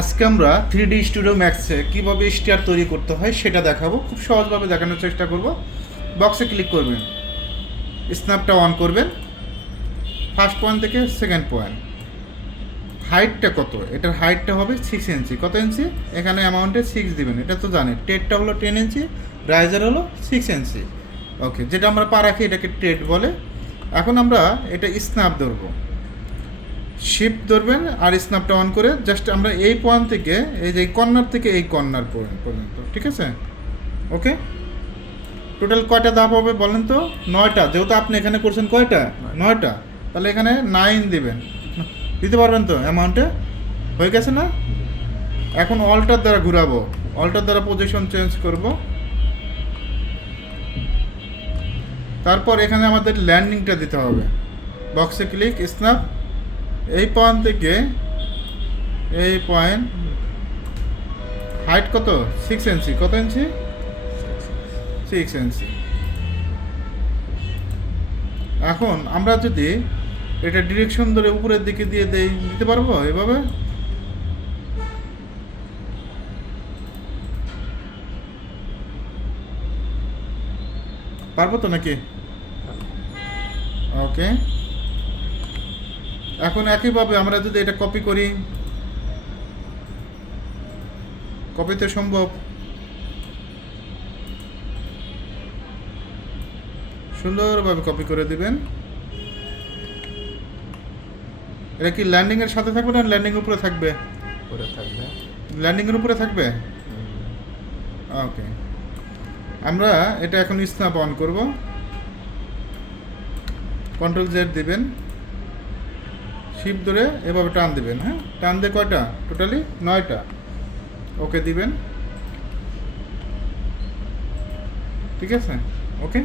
আজকে আমরা 3D studio ম্যাক্সে কীভাবে স্টার তৈরি করতে হয় সেটা দেখাবো। খুব সহজভাবে দেখানোর চেষ্টা করব। বক্সে ক্লিক করবেন, স্ন্যাপটা অন করবেন, ফার্স্ট পয়েন্ট থেকে সেকেন্ড পয়েন্ট। হাইটটা কত? এটার হাইটটা হবে 6 ইঞ্চি। কত ইঞ্চি? এখানে অ্যামাউন্টে 6 দিবেন, এটা তো জানেন। টেডটা হলো 10 ইঞ্চি, রাইজার হলো 6 ইঞ্চি। ওকে, যেটা আমরা পা রাখি এটাকে টেড বলে। এখন আমরা এটা স্ন্যাপ ধরবো, শিফট ধরবেন আর স্ন্যাপটা অন করে জাস্ট আমরা এই পয়েন্ট থেকে এই যে কর্নার থেকে এই কর্নার পর্যন্ত, ঠিক আছে? ওকে, টোটাল কয়টা ধাপ হবে বলেন তো? 9টা। যেহেতু আপনি এখানে করছেন কয়টা? 9টা। তাহলে এখানে 9 দিবেন, দিতে পারবেন তো? অ্যামাউন্টে হয়ে গেছে না? এখন অল্টার দ্বারা ঘুরাবো, অল্টার দ্বারা পজিশন চেঞ্জ করব। তারপর এখানে আমাদের ল্যান্ডিংটা দিতে হবে। বক্সে ক্লিক, স্ন্যাপ, এই পয়েন্ট থেকে এই পয়েন্ট, হাইট কত? 6 ইঞ্চি। কত ইঞ্চি? 6 ইঞ্চি। এখন আমরা যদি এটা ডিরেকশন ধরে উপরের দিকে দিয়ে দিতে পারবো এভাবে? পারবো তো নাকি? ওকে, এখন একইভাবে আমরা যদি এটা কপি করি, কপিতে সম্ভব? সুন্দরভাবে কপি করে দিবেন। এটা কি ল্যান্ডিংয়ের সাথে থাকবে না ল্যান্ডিং উপরে থাকবে? উপরে থাকবে। ল্যান্ডিংয়ের উপরে থাকবে। ওকে, আমরা এটা এখন স্ন্যাপ অন করব। কন্ট্রোল জেড দিবেন, শিফট ধরে এভাবে টান দিবেন। হ্যাঁ, টান দিয়ে কয়টা? টোটালি 9টা। ওকে দিবেন, ঠিক আছে? ওকে।